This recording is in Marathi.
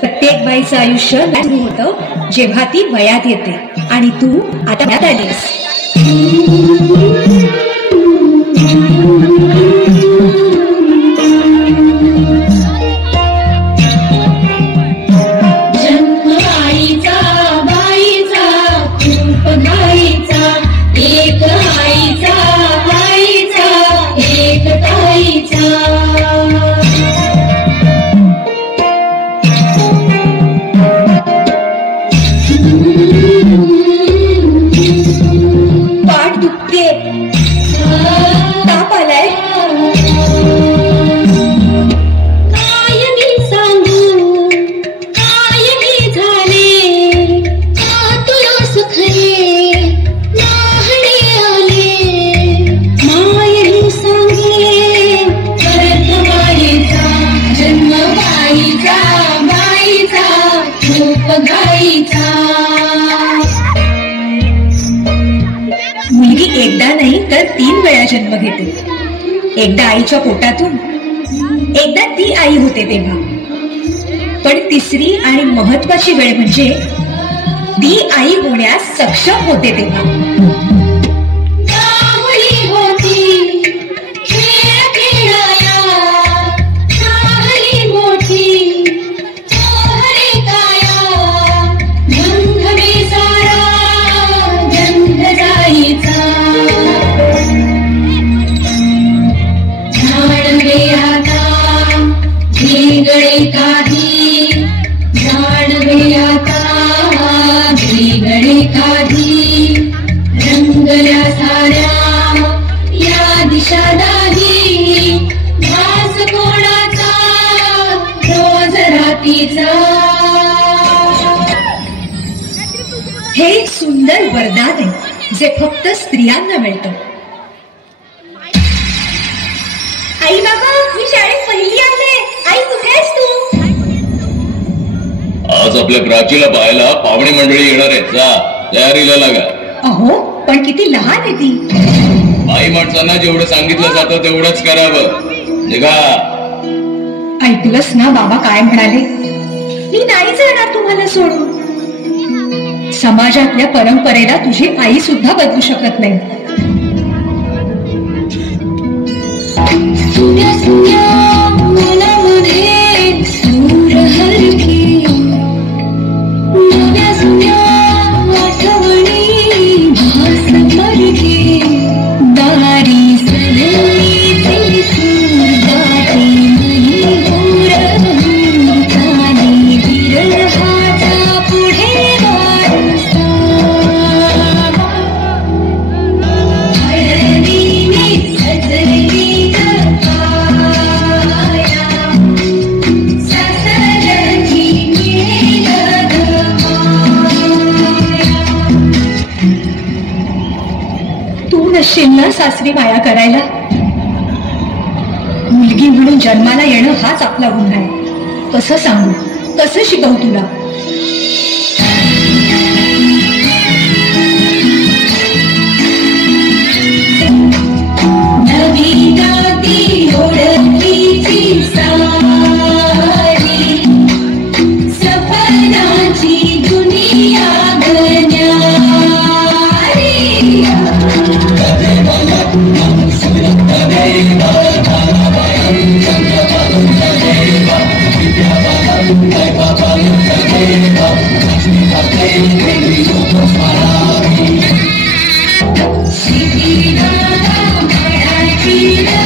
प्रत्येक बाईचं आयुष्य सुरू होतं जेव्हा ती वयात येते आणि तू आता वयात आलीस. मुलगी एकदा नाही तर 3 वेळा जन्म घेते. एकदा आईच्या पोटातून, एकदा ती आई होते तेव्हा, पण तिसरी आणि महत्वाची वेळ म्हणजे ती आई होण्यास सक्षम होते तेव्हा. हे एक सुंदर वरदान आहे जे फक्त स्त्रियांना मिळतं. आई बाबा, मी शाळेत पहिली आले. आई कुठे आहेस तू? आज आपल्या प्राचीला पाहायला पाहुणे मंडळी येणार आहेत. जा, तयारीला लागा. अहो, पण किती लहान आहे ती. आई माणसांना जेवढं सांगितलं जातं तेवढंच करावं. निघा. ऐकलंस ना बाबा काय म्हणाले? मी नाही जाणार तुम्हाला सोडून. समाजातल्या परंपरेला तुझी आई सुद्धा बदलू शकत नाही. शिन्ना सासरी माया करायला. मुलगी म्हणून जन्माला येणं हाच आपला गुन्हा आहे. कसं सांगू, कसं शिकवू तुला? She